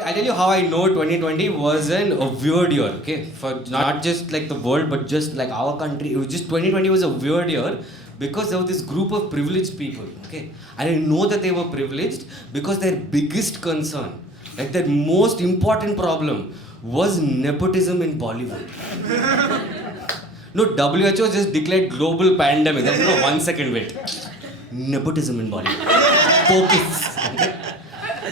I'll tell you how I know 2020 was a weird year, okay? For not just like the world, but just like our country. It was just 2020 was a weird year because there was this group of privileged people, okay? And I know that they were privileged because their biggest concern, like their most important problem, was nepotism in Bollywood. No, WHO just declared global pandemic. No, 1 second, wait. Nepotism in Bollywood. Focus. Okay?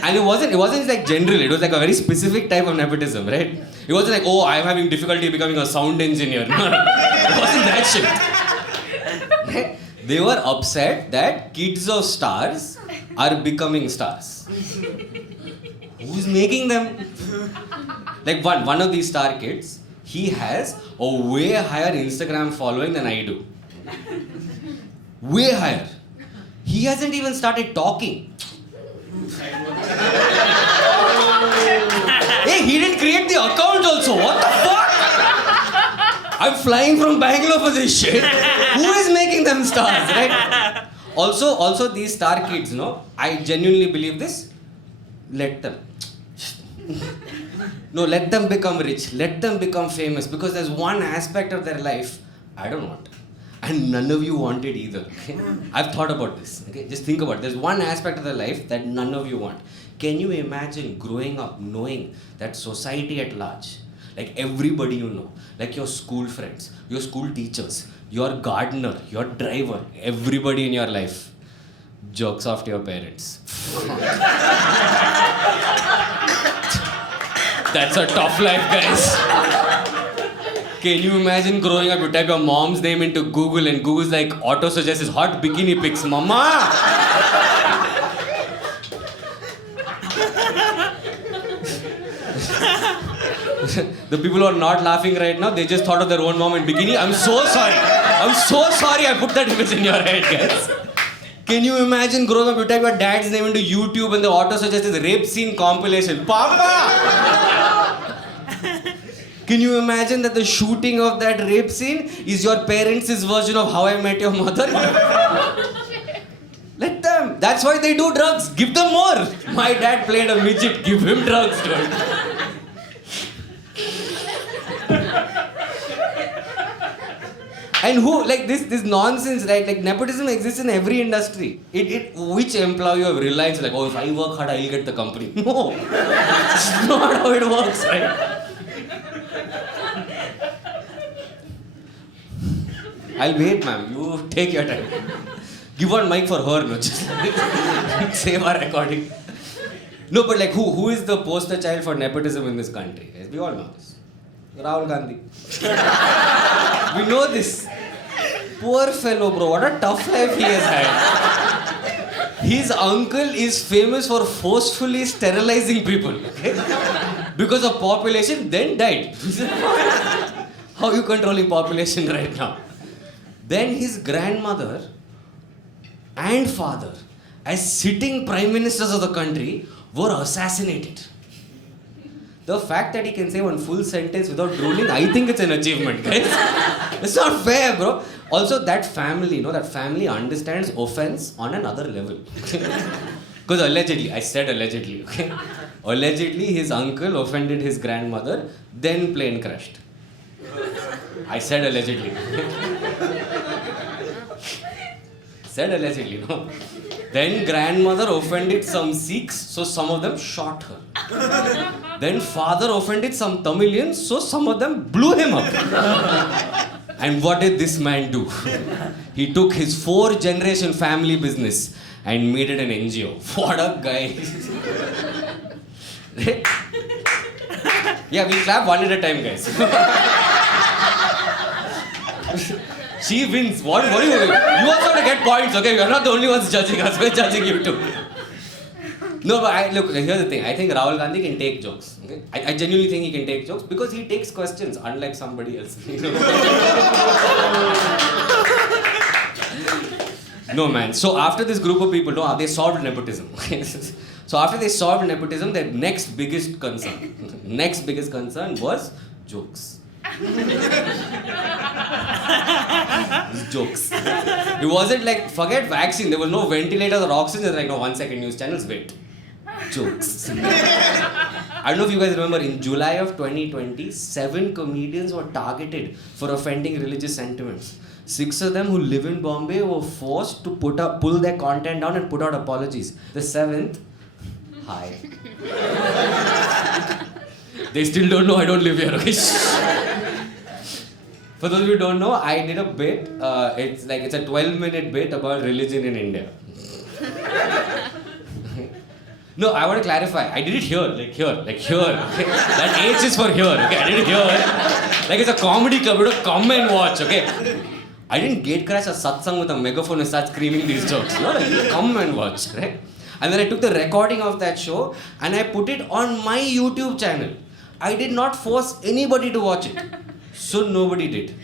And it wasn't like general, it was like a very specific type of nepotism, right? It wasn't like, oh, I'm having difficulty becoming a sound engineer. No. It wasn't that shit. They were upset that kids of stars are becoming stars. Who's making them? Like one of these star kids, he has a way higher Instagram following than I do. Way higher. He hasn't even started talking. Hey, he didn't create the account also. What the fuck? I'm flying from Bangalore for this shit. Who is making them stars, right? Also these star kids, no? I genuinely believe this. Let them. No, let them become rich. Let them become famous. Because there's one aspect of their life I don't want. And none of you want it either. Okay? I've thought about this. Okay? Just think about it. There's one aspect of their life that none of you want. Can you imagine growing up knowing that society at large, like everybody you know, like your school friends, your school teachers, your gardener, your driver, everybody in your life, jerks off to your parents. That's a tough life, guys. Can you imagine growing up, you type your mom's name into Google and Google's like auto-suggests hot bikini pics. Mama! The people who are not laughing right now, they just thought of their own mom in bikini. I'm so sorry. I'm so sorry I put that image in your head, guys. Can you imagine growing up, you type your dad's name into YouTube and the auto-suggests rape scene compilation. Papa! Can you imagine that the shooting of that rape scene is your parents' version of How I Met Your Mother? Let them. That's why they do drugs. Give them more. My dad played a midget. Give him drugs, dude. And who, like this nonsense, right? Like nepotism exists in every industry. Which employee of Reliance, like, oh, if I work hard, I'll get the company. No. It's not how it works, right? I'll wait, ma'am. You take your time. Give one mic for her, no? Just save our recording. No, but like, who is the poster child for nepotism in this country? Yes, we all know this. Rahul Gandhi. We know this. Poor fellow, bro. What a tough life he has had. His uncle is famous for forcefully sterilizing people. Okay? Because of population, then died. How are you controlling population right now? Then his grandmother and father, as sitting prime ministers of the country, were assassinated. The fact that he can say one full sentence without drooling, I think it's an achievement, guys. It's not fair, bro. Also, that family understands offense on another level. Because allegedly, I said allegedly, okay? Allegedly, his uncle offended his grandmother, then plane crashed. I said allegedly. Said allegedly, no? Then grandmother offended some Sikhs, so some of them shot her. Then father offended some Tamilians, so some of them blew him up. And what did this man do? He took his 4-generation family business and made it an NGO. What a guy. Yeah, we'll clap one at a time, guys. She wins. What are you doing? You also have to get points, okay? You're not the only ones judging us. We're judging you too. No, but look, here's the thing. I think Rahul Gandhi can take jokes. Okay? I genuinely think he can take jokes because he takes questions, unlike somebody else. No, man. So after this group of people, they solved nepotism. Okay? So after they solved nepotism, their next biggest concern was jokes. Jokes. It wasn't like, forget vaccine, there was no ventilators or oxygen. It's like, no, 1 second, news channels, wait. jokes. I don't know if you guys remember, in July of 2020, 7 comedians were targeted for offending religious sentiments. 6 of them who live in Bombay were forced to pull their content down and put out apologies. The 7th, hi. They still don't know I don't live here, okay? For those of you who don't know, I did a bit. It's a 12-minute bit about religion in India. No, I want to clarify. I did it here. Okay? That H is for here, okay? I did it here. Like it's a comedy club. You come and watch, okay? I didn't gate crash a satsang with a megaphone and start screaming these jokes. No, like, come and watch, right? And then I took the recording of that show and I put it on my YouTube channel. I did not force anybody to watch it. So nobody did.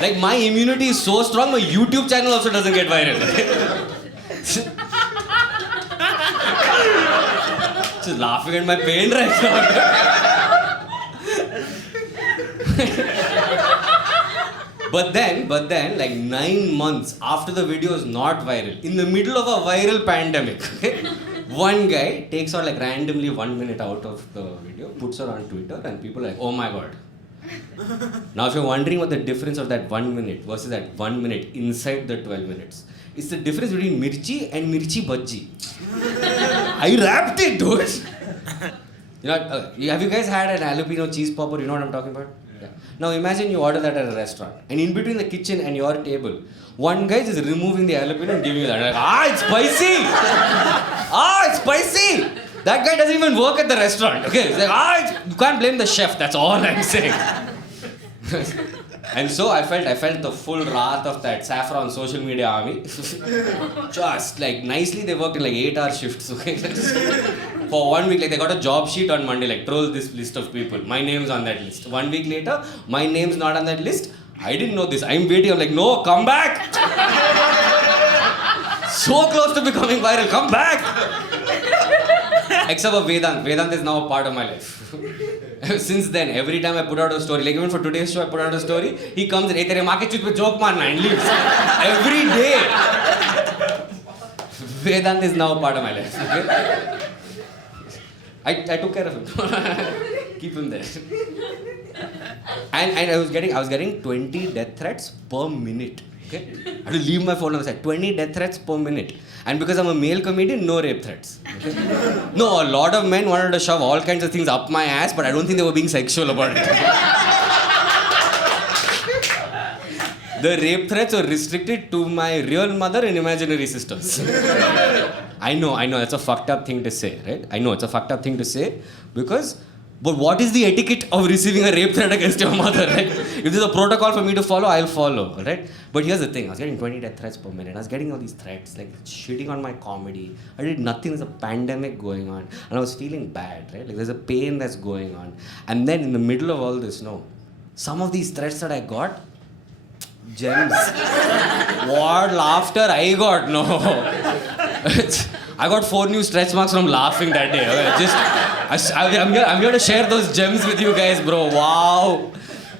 Like my immunity is so strong, my YouTube channel also doesn't get viral. Just laughing at my pain right now. But then, like 9 months after the video is not viral, in the middle of a viral pandemic, okay, one guy takes out like randomly 1 minute out of the video, puts her on Twitter, and people are like, oh my god. Now if you're wondering what the difference of that 1 minute versus that 1 minute inside the 12 minutes, it's the difference between mirchi and mirchi bhaji. I rapped it, dude. You know, have you guys had an jalapeno cheese popper? You know what I'm talking about? Yeah. Now imagine you order that at a restaurant, and in between the kitchen and your table, one guy is removing the jalapeno and giving you that. Like, it's spicy! It's spicy! That guy doesn't even work at the restaurant. Okay, it's like, you can't blame the chef. That's all I'm saying. And so I felt the full wrath of that saffron social media army. Just like nicely, they worked in like 8-hour shifts. Okay, for 1 week, like they got a job sheet on Monday, like troll this list of people. My name's on that list. 1 week later, my name's not on that list. I didn't know this. I'm waiting. I'm like, no, come back. So close to becoming viral. Come back. Except for Vedant. Vedant is now a part of my life. Since then, every time I put out a story, like even for today's show, I put out a story, he comes and, hey, tere maa ke chut pe joke marna, and leaves. Every day. Vedant is now a part of my life. Okay? I took care of him. Keep him there. And I was getting 20 death threats per minute. Okay? I had to leave my phone on the side. 20 death threats per minute. And because I'm a male comedian, no rape threats. Okay? No, a lot of men wanted to shove all kinds of things up my ass, but I don't think they were being sexual about it. The rape threats were restricted to my real mother and imaginary sisters. I know, that's a fucked up thing to say, right? I know, it's a fucked up thing to say because... But what is the etiquette of receiving a rape threat against your mother, right? If there's a protocol for me to follow, I'll follow, right? But here's the thing, I was getting 20 death threats per minute. I was getting all these threats, like shitting on my comedy. I did nothing, there's a pandemic going on. And I was feeling bad, right? Like there's a pain that's going on. And then in the middle of all this, some of these threats that I got, gems. What laughter I got, I got 4 new stretch marks from laughing that day. Okay? I'm here to share those gems with you guys, bro. Wow.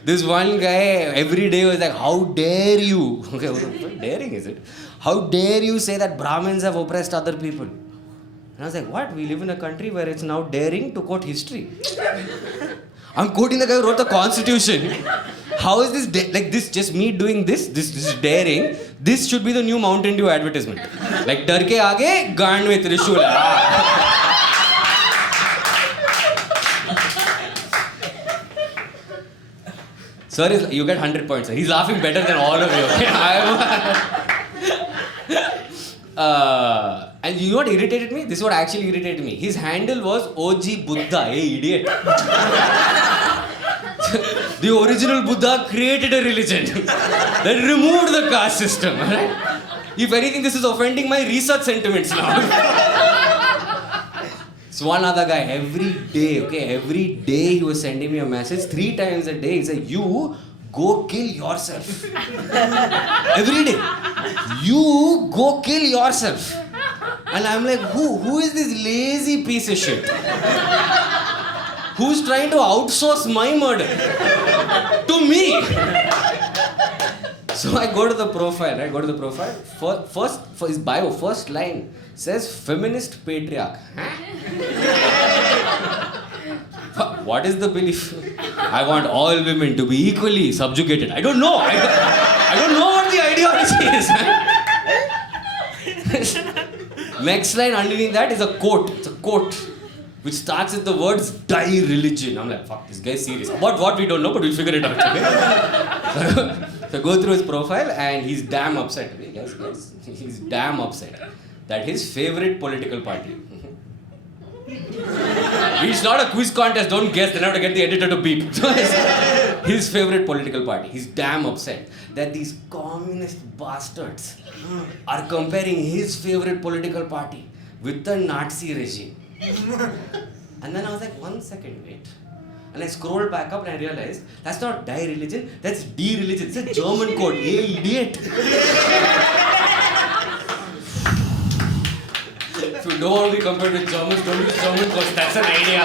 This one guy every day was like, how dare you? Okay, what daring is it? How dare you say that Brahmins have oppressed other people? And I was like, what? We live in a country where it's now daring to quote history. I'm quoting the guy who wrote the constitution. How is this, like this, just me doing this is daring. This should be the new Mountain Dew advertisement. Like, dar ke aage, gaan mein trishul. Sir, you get 100 points. Sir. He's laughing better than all of you. And you know what irritated me? This is what actually irritated me. His handle was OG Buddha. Hey, idiot. The original Buddha created a religion that removed the caste system. Right? If anything, this is offending my research sentiments now. So one other guy, every day he was sending me a message 3 times a day. He said, you go kill yourself. Every day. You go kill yourself. And I'm like, who is this lazy piece of shit? Who's trying to outsource my murder? To me. So I go to the profile, right? Go to the profile. For his bio, first line says feminist patriarch. Huh? What is the belief? I want all women to be equally subjugated. I don't know. I don't know what the ideology is. Next line underneath that is a quote. It's a quote which starts with the words "die religion." I'm like, fuck, this guy's serious. About what we don't know, but we'll figure it out. Okay? So go through his profile and he's damn upset. Yes, he's damn upset that his favorite political party. It's not a quiz contest, don't guess, then I have to get the editor to beep. His favorite political party. He's damn upset that these communist bastards are comparing his favorite political party with the Nazi regime. And then I was like, 1 second, wait. And I scrolled back up and I realized that's not die religion, that's de-religion. It's a German code. Hey, idiot. If you don't want to be compared with Germans, don't use German codes. That's an idea.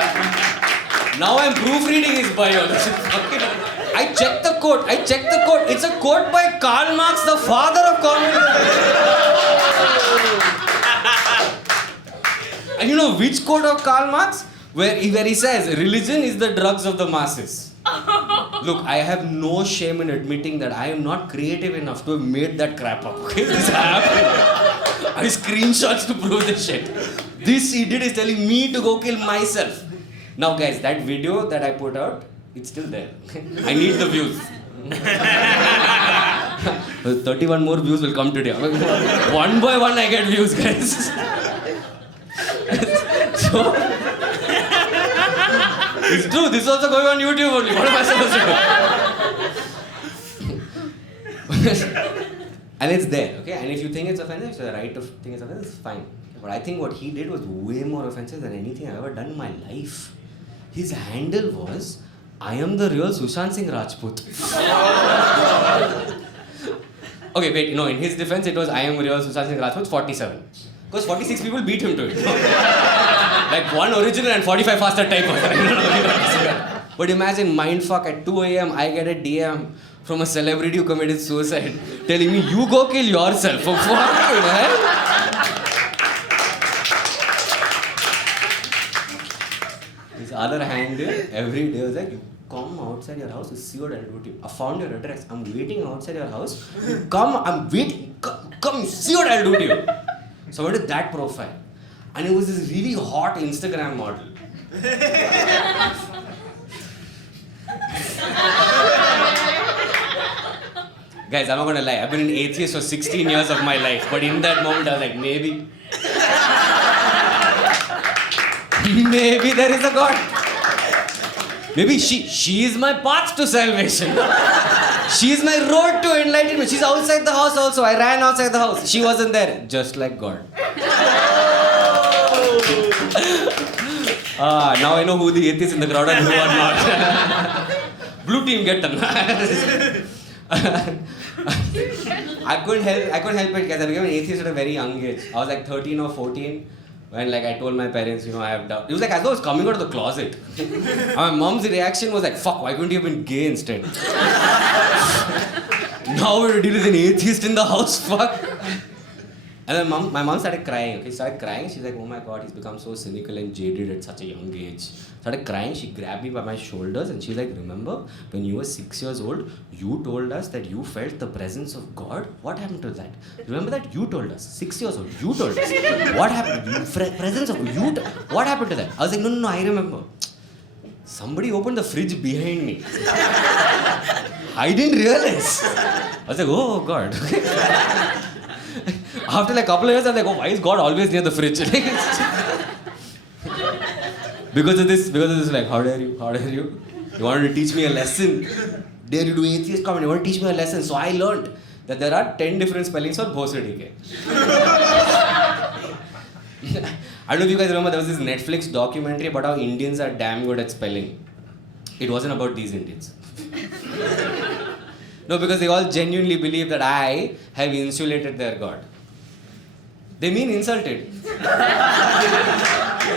Now I'm proofreading his bio. I checked the quote. It's a quote by Karl Marx, the father of communism. And you know which quote of Karl Marx? Where he says, religion is the drugs of the masses. Look, I have no shame in admitting that I am not creative enough to have made that crap up. Okay? This happened. I have screenshots to prove this shit. This idiot is telling me to go kill myself. Now guys, that video that I put out, it's still there. I need the views. 31 more views will come today. One by one I get views, guys. So, it's true, this is also going on YouTube only. What am I supposed to do? And it's there, okay? And if you think it's offensive, it's the right to think it's offensive, it's fine. But I think what he did was way more offensive than anything I've ever done in my life. His handle was, I am the real Sushant Singh Rajput. Okay, wait, no, in his defense it was, I am real Sushant Singh Rajput, 47. Because 46 people beat him to it. Like one original and 45 faster typers. But imagine mindfuck at 2 a.m. I get a DM from a celebrity who committed suicide telling me, you go kill yourself. For fucking hell? His other handle every day was like, you come outside your house to see what I'll do to you. I found your address. I'm waiting outside your house. You come, I'm waiting. Come see what I'll do to you. So I went to that profile. And it was this really hot Instagram model. Guys, I'm not gonna lie. I've been an atheist for 16 years of my life. But in that moment, I was like, maybe. Maybe there is a God. Maybe she is my path to salvation. She is my road to enlightenment. She's outside the house also. I ran outside the house. She wasn't there. Just like God. Now I know who the atheists in the crowd and who are not. Blue team, get them. I couldn't help it, guys. I became an atheist at a very young age. I was like 13 or 14 when like I told my parents, you know, I have doubt. It was like as though I was coming out of the closet. And my mom's reaction was like, fuck, why couldn't you have been gay instead? Now we're dealing with an atheist in the house, fuck. And then my mom started crying, okay? She started crying. She's like, oh my God, he's become so cynical and jaded at such a young age. Started crying. She grabbed me by my shoulders and she's like, remember when you were 6 years old, you told us that you felt the presence of God? What happened to that? Remember that? You told us. 6 years old. You told us. What happened? Presence of you. What happened to that? I was like, no, I remember. Somebody opened the fridge behind me. I didn't realize. I was like, oh God. After like a couple of years, I was like, oh, why is God always near the fridge? Because of this, like, how dare you? You wanted to teach me a lesson. Dare you do atheist comment? You want to teach me a lesson. So I learned that there are 10 different spellings for Bhosadi. I don't know if you guys remember, there was this Netflix documentary about how Indians are damn good at spelling. It wasn't about these Indians. No, because they all genuinely believe that I have insulated their God. They mean insulted.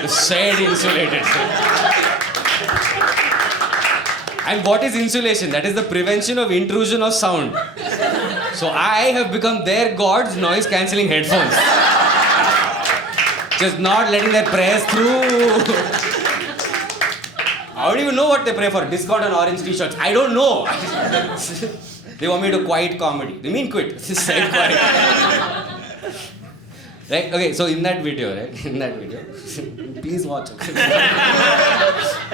Said insulated. And what is insulation? That is the prevention of intrusion of sound. So I have become their God's noise cancelling headphones. Just not letting their prayers through. I don't even know what they pray for. Discount on orange t-shirts. I don't know. They want me to quiet comedy. They mean quit. Just say quiet. Right? Okay, so in that video, please watch.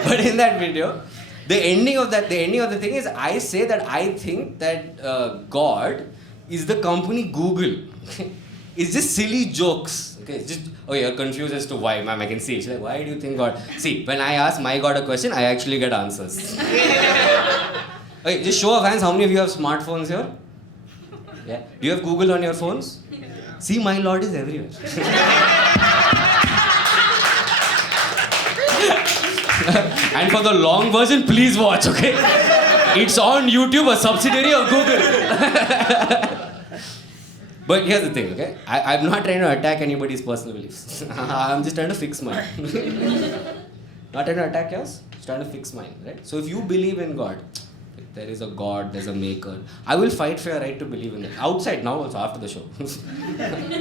But in that video, the ending of the thing is, I say that I think that God is the company Google. It's just silly jokes. Okay, it's just, oh, you're confused as to why, ma'am. I can see. She's like, why do you think God? See, when I ask my God a question, I actually get answers. Okay, just show of hands, how many of you have smartphones here? Yeah. Do you have Google on your phones? Yeah. See, my Lord is everywhere. And for the long version, please watch, okay? It's on YouTube, a subsidiary of Google. But here's the thing, okay? I'm not trying to attack anybody's personal beliefs. I'm just trying to fix mine. Not trying to attack yours, just trying to fix mine, right? So if you believe in God, there is a God, there's a maker, I will fight for your right to believe in it. Outside now also, after the show.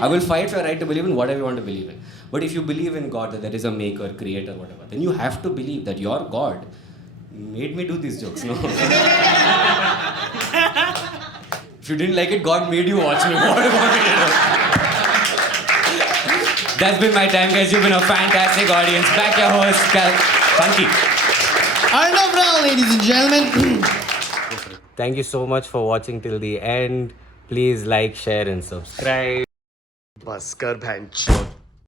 I will fight for your right to believe in whatever you want to believe in. But if you believe in God, that there is a maker, creator, whatever, then you have to believe that your God made me do these jokes, no? If you didn't like it, God made you watch me. What about it? That's been my time, guys. You've been a fantastic audience. Back your host, Shunky. Arnav Rao, ladies and gentlemen. Thank you so much for watching till the end. Please like, share, and subscribe. Bhaskar Bhanchod.